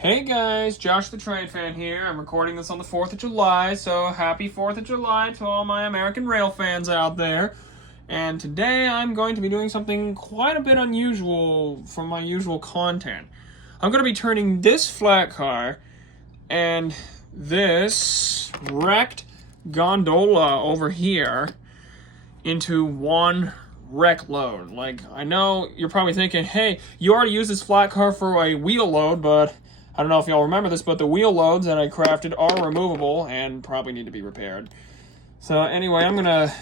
Hey guys, Josh the Train Fan here. I'm recording this on the 4th of July, so happy 4th of July to all my American rail fans out there. And today I'm going to be doing something quite a bit unusual from my usual content. I'm going to be turning this flat car and this wrecked gondola over here into one wreck load. Like, I know you're probably thinking, hey, you already used this flat car for a wheel load, but I don't know if y'all remember this, but the wheel loads that I crafted are removable and probably need to be repaired. So anyway, I'm gonna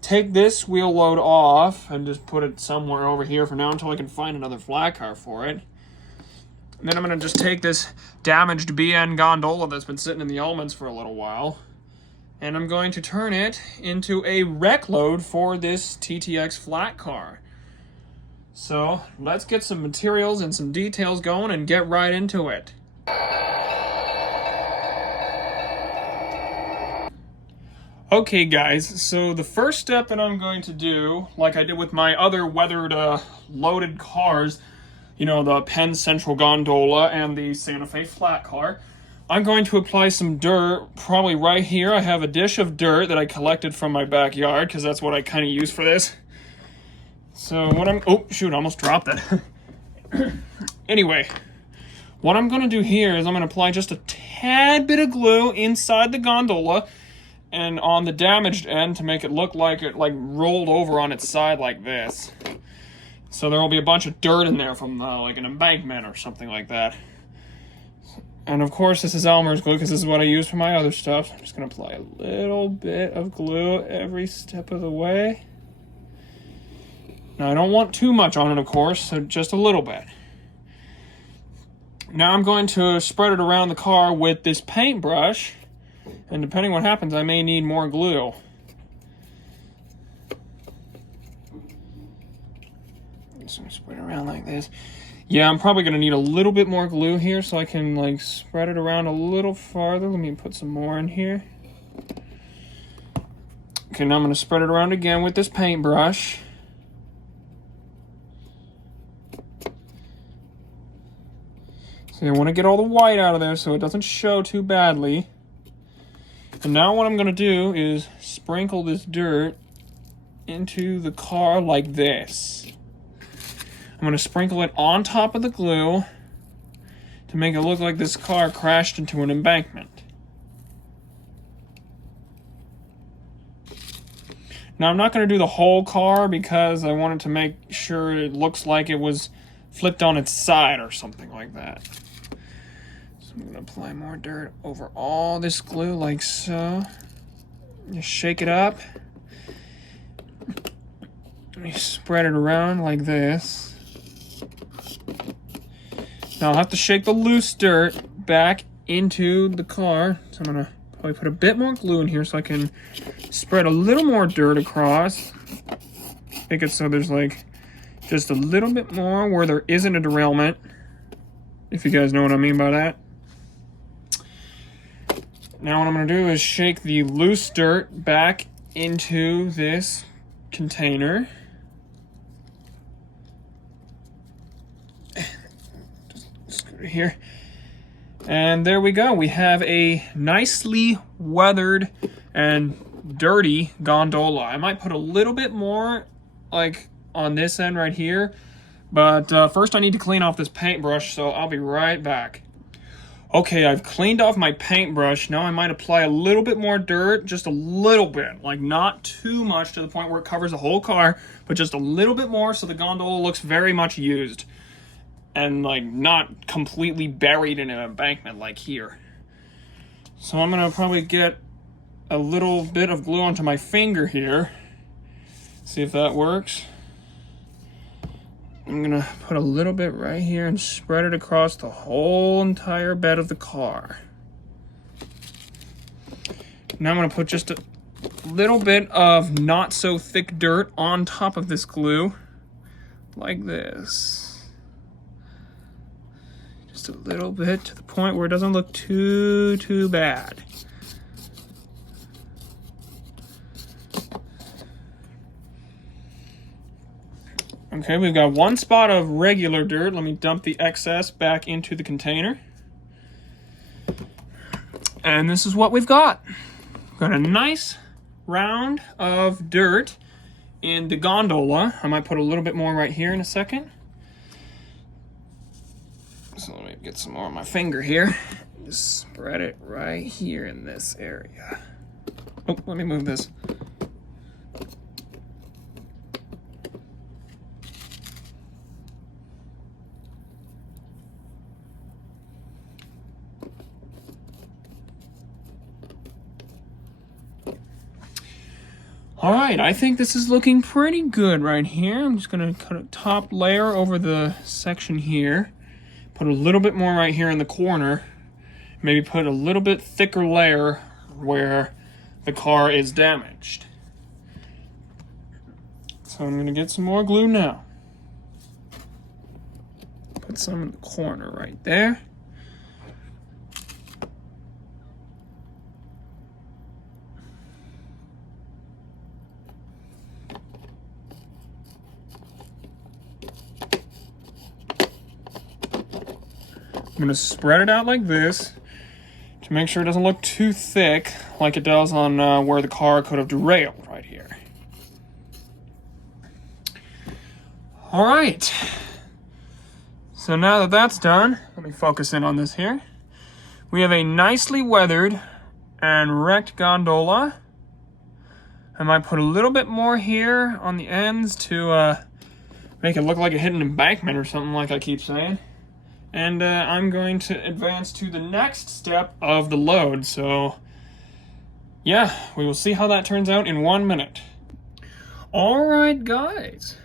take this wheel load off and just put it somewhere over here for now until I can find another flat car for it. And then I'm gonna just take this damaged BN gondola that's been sitting in the elements for a little while, and I'm going to turn it into a wreck load for this TTX flat car. So let's get some materials and some details going and get right into it. Okay guys, so the first step that I'm going to do, like I did with my other weathered loaded cars, you know, the Penn Central Gondola and the Santa Fe flat car, I'm going to apply some dirt, probably right here. I have a dish of dirt that I collected from my backyard because that's what I kind of use for this. So what oh shoot, I almost dropped that. Anyway, what I'm gonna do here is I'm gonna apply just a tad bit of glue inside the gondola and on the damaged end to make it look like it rolled over on its side like this. So there will be a bunch of dirt in there from like an embankment or something like that. And of course this is Elmer's glue because this is what I use for my other stuff. So I'm just gonna apply a little bit of glue every step of the way. Now, I don't want too much on it, of course, so just a little bit. Now I'm going to spread it around the car with this paintbrush, and depending on what happens, I may need more glue. So spread it around like this. Yeah, I'm probably going to need a little bit more glue here so I can, like, spread it around a little farther. Let me put some more in here. Okay, now I'm going to spread it around again with this paintbrush. I want to get all the white out of there so it doesn't show too badly. And now what I'm going to do is sprinkle this dirt into the car like this. I'm going to sprinkle it on top of the glue to make it look like this car crashed into an embankment. Now I'm not going to do the whole car because I wanted to make sure it looks like it was flipped on its side or something like that. I'm going to apply more dirt over all this glue like so. Just shake it up. Let me spread it around like this. Now I'll have to shake the loose dirt back into the car. So I'm going to probably put a bit more glue in here so I can spread a little more dirt across. Make it so there's like just a little bit more where there isn't a derailment. If you guys know what I mean by that. Now what I'm going to do is shake the loose dirt back into this container. Just go here. And there we go. We have a nicely weathered and dirty gondola. I might put a little bit more like on this end right here. But first I need to clean off this paintbrush, so I'll be right back. Okay, I've cleaned off my paintbrush. Now I might apply a little bit more dirt, just a little bit. Like not too much to the point where it covers the whole car, but just a little bit more so the gondola looks very much used. And like not completely buried in an embankment like here. So I'm gonna probably get a little bit of glue onto my finger here. See if that works. I'm gonna put a little bit right here and spread it across the whole entire bed of the car. Now I'm gonna put just a little bit of not so thick dirt on top of this glue, like this. Just a little bit to the point where it doesn't look too bad. Okay, we've got one spot of regular dirt. Let me dump the excess back into the container. And this is what we've got. We've got a nice round of dirt in the gondola. I might put a little bit more right here in a second. So let me get some more on my finger here. Just spread it right here in this area. Oh, let me move this. All right, I think this is looking pretty good right here. I'm just gonna cut a top layer over the section here. Put a little bit more right here in the corner. Maybe put a little bit thicker layer where the car is damaged. So I'm gonna get some more glue now. Put some in the corner right there. I'm going to spread it out like this to make sure it doesn't look too thick like it does on where the car could have derailed right here. All right. So now that that's done, let me focus in on this here. We have a nicely weathered and wrecked gondola. I might put a little bit more here on the ends to make it look like it hit an embankment or something like I keep saying. And I'm going to advance to the next step of the load. So, yeah, we will see how that turns out in 1 minute. All right, guys.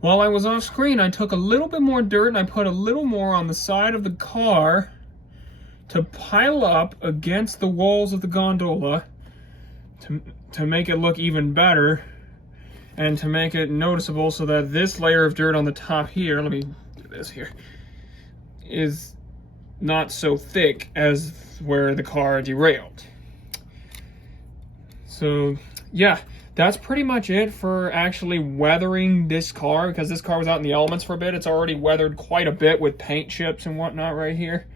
While I was off screen, I took a little bit more dirt and I put a little more on the side of the car to pile up against the walls of the gondola to make it look even better and to make it noticeable so that this layer of dirt on the top here, let me do this here, is not so thick as where the car derailed. So yeah, that's pretty much it for actually weathering this car, because this car was out in the elements for a bit. It's already weathered quite a bit with paint chips and whatnot right here.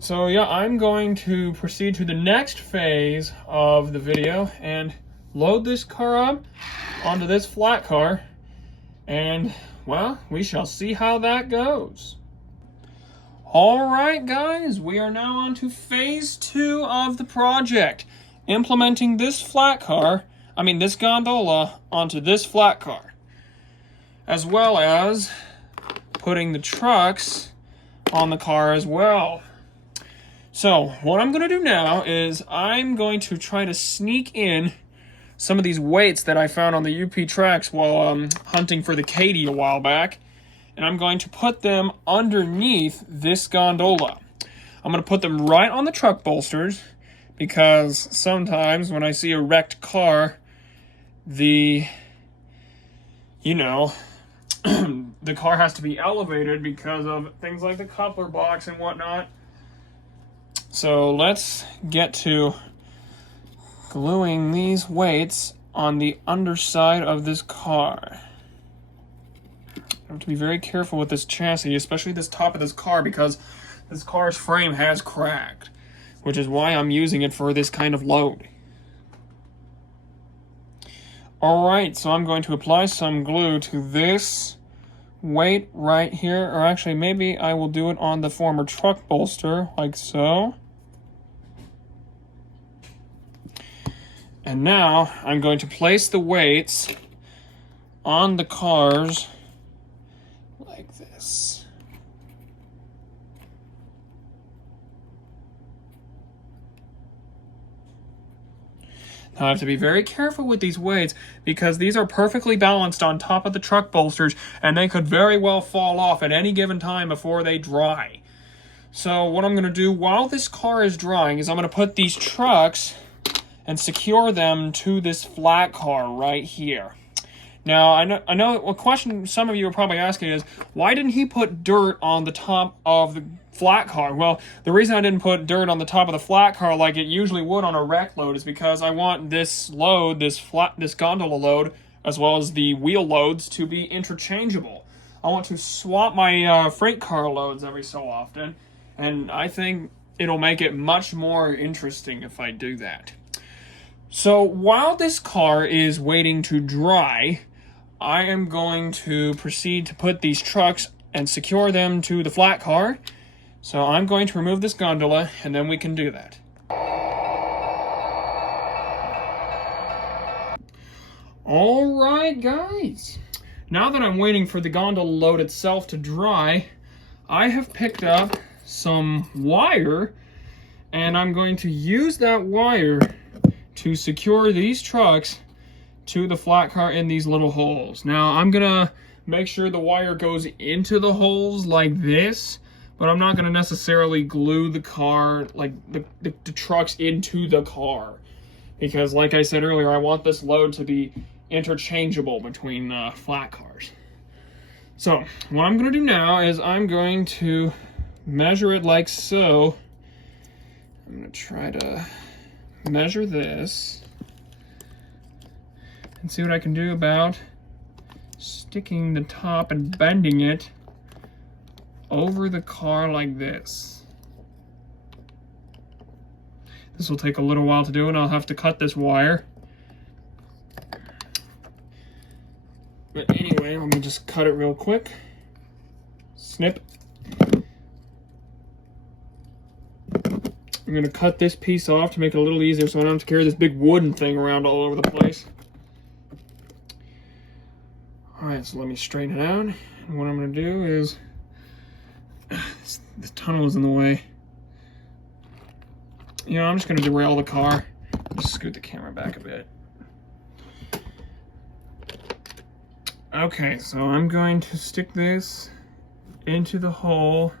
So yeah, I'm going to proceed to the next phase of the video and load this car up onto this flat car, and well, we shall see how that goes. All right, guys, we are now on to phase 2 of the project, implementing this this gondola onto this flat car, as well as putting the trucks on the car as well. So what I'm going to do now is I'm going to try to sneak in some of these weights that I found on the UP tracks while hunting for the Katy a while back. And I'm going to put them underneath this gondola. I'm going to put them right on the truck bolsters, because sometimes when I see a wrecked car, the car has to be elevated because of things like the coupler box and whatnot. So let's get to gluing these weights on the underside of this car. I have to be very careful with this chassis, especially this top of this car, because this car's frame has cracked, which is why I'm using it for this kind of load. Alright, so I'm going to apply some glue to this weight right here, or actually maybe I will do it on the former truck bolster, like so. And now I'm going to place the weights on the cars like this. Now I have to be very careful with these weights, because these are perfectly balanced on top of the truck bolsters, and they could very well fall off at any given time before they dry. So what I'm going to do while this car is drying is I'm going to put these trucks and secure them to this flat car right here. Now, I know a question some of you are probably asking is, why didn't he put dirt on the top of the flat car? Well, the reason I didn't put dirt on the top of the flat car like it usually would on a wreck load is because I want this load, this gondola load, as well as the wheel loads, to be interchangeable. I want to swap my freight car loads every so often, and I think it'll make it much more interesting if I do that. So while this car is waiting to dry, I am going to proceed to put these trucks and secure them to the flat car. So I'm going to remove this gondola, and then we can do that. All right, guys. Now that I'm waiting for the gondola load itself to dry, I have picked up some wire, and I'm going to use that wire to secure these trucks to the flat car in these little holes. Now, I'm gonna make sure the wire goes into the holes like this, but I'm not gonna necessarily glue the car, like the trucks into the car. Because like I said earlier, I want this load to be interchangeable between flat cars. So, what I'm gonna do now is I'm going to measure it like so. I'm gonna try to measure this and see what I can do about sticking the top and bending it over the car like this. This will take a little while to do, and I'll have to cut this wire. But anyway, let me just cut it real quick. Snip. I'm going to cut this piece off to make it a little easier so I don't have to carry this big wooden thing around all over the place. Alright, so let me straighten it out. And what I'm going to do is... This tunnel is in the way. You know, I'm just going to derail the car. Just scoot the camera back a bit. Okay, so I'm going to stick this into the hole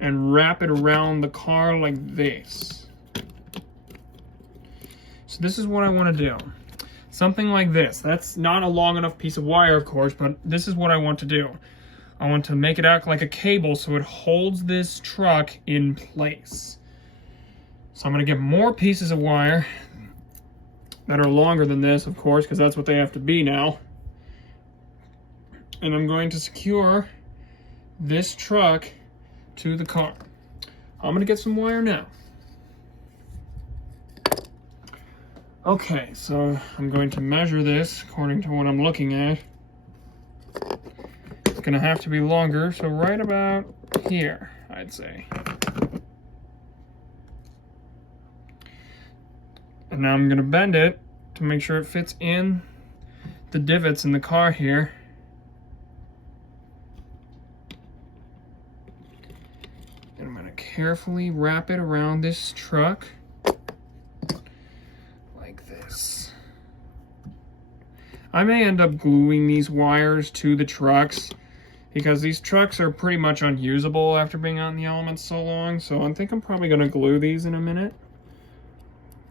and wrap it around the car like this. So this is what I want to do. Something like this. That's not a long enough piece of wire, of course, but this is what I want to do. I want to make it act like a cable so it holds this truck in place. So I'm going to get more pieces of wire that are longer than this, of course, because that's what they have to be now. And I'm going to secure this truck to the car. I'm going to get some wire now. Okay, so I'm going to measure this according to what I'm looking at. It's going to have to be longer, so right about here, I'd say. And now I'm going to bend it to make sure it fits in the divots in the car here. And I'm going to carefully wrap it around this truck. I may end up gluing these wires to the trucks because these trucks are pretty much unusable after being out in the elements so long, so I think I'm probably going to glue these in a minute.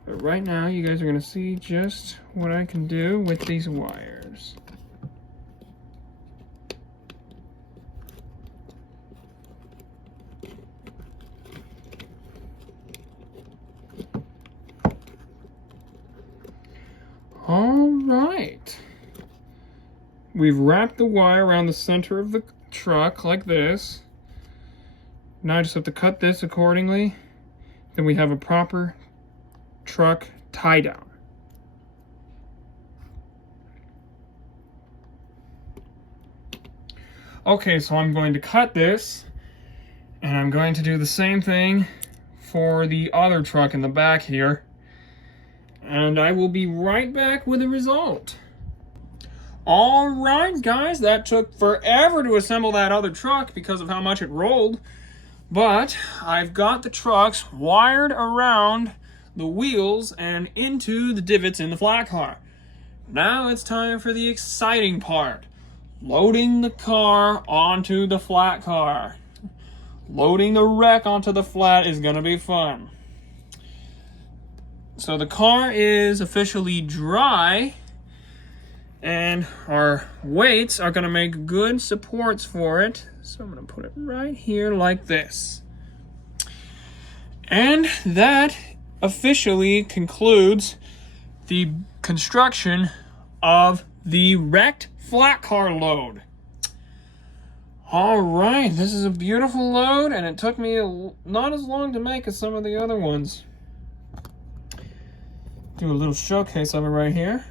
But right now, you guys are going to see just what I can do with these wires. All right. We've wrapped the wire around the center of the truck like this. Now I just have to cut this accordingly. Then we have a proper truck tie down. Okay, so I'm going to cut this, and I'm going to do the same thing for the other truck in the back here. And I will be right back with the result. Alright guys, that took forever to assemble that other truck because of how much it rolled. But I've got the trucks wired around the wheels and into the divots in the flat car. Now it's time for the exciting part. Loading the car onto the flat car. Loading the wreck onto the flat is gonna be fun. So the car is officially dry, and our weights are going to make good supports for it. So I'm going to put it right here like this. And that officially concludes the construction of the wrecked flat car load. All right, this is a beautiful load, and it took me not as long to make as some of the other ones. Do a little showcase of it right here.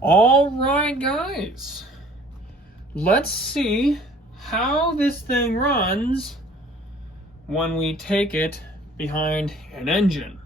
All right, guys. Let's see how this thing runs when we take it behind an engine.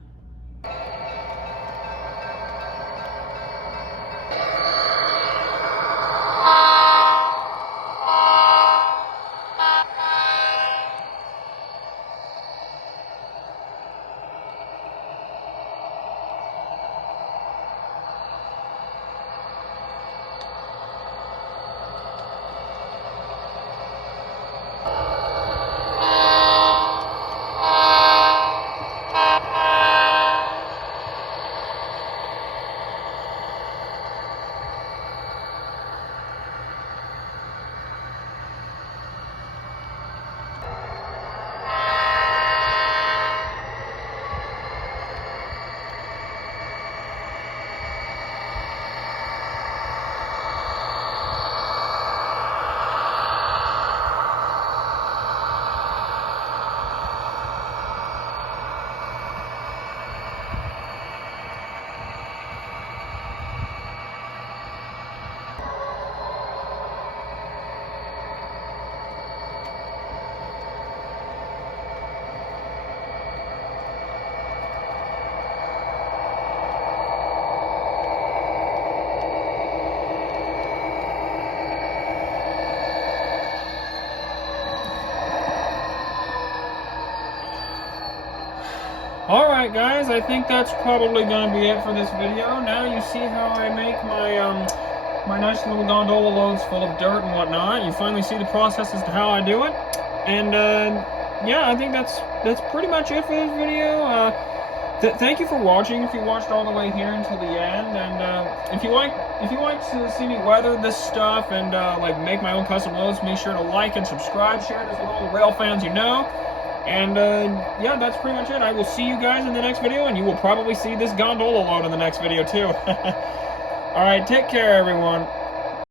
Alright guys, I think that's probably going to be it for this video. Now you see how I make my nice little gondola loads full of dirt and whatnot. You finally see the process as to how I do it. And yeah, I think that's pretty much it for this video. Thank you for watching, if you watched all the way here until the end. And if you like to see me weather this stuff and like make my own custom loads, make sure to like and subscribe, share this with all the rail fans you know. And yeah, that's pretty much it. I will see you guys in the next video, and you will probably see this gondola load in the next video too. Alright, take care everyone.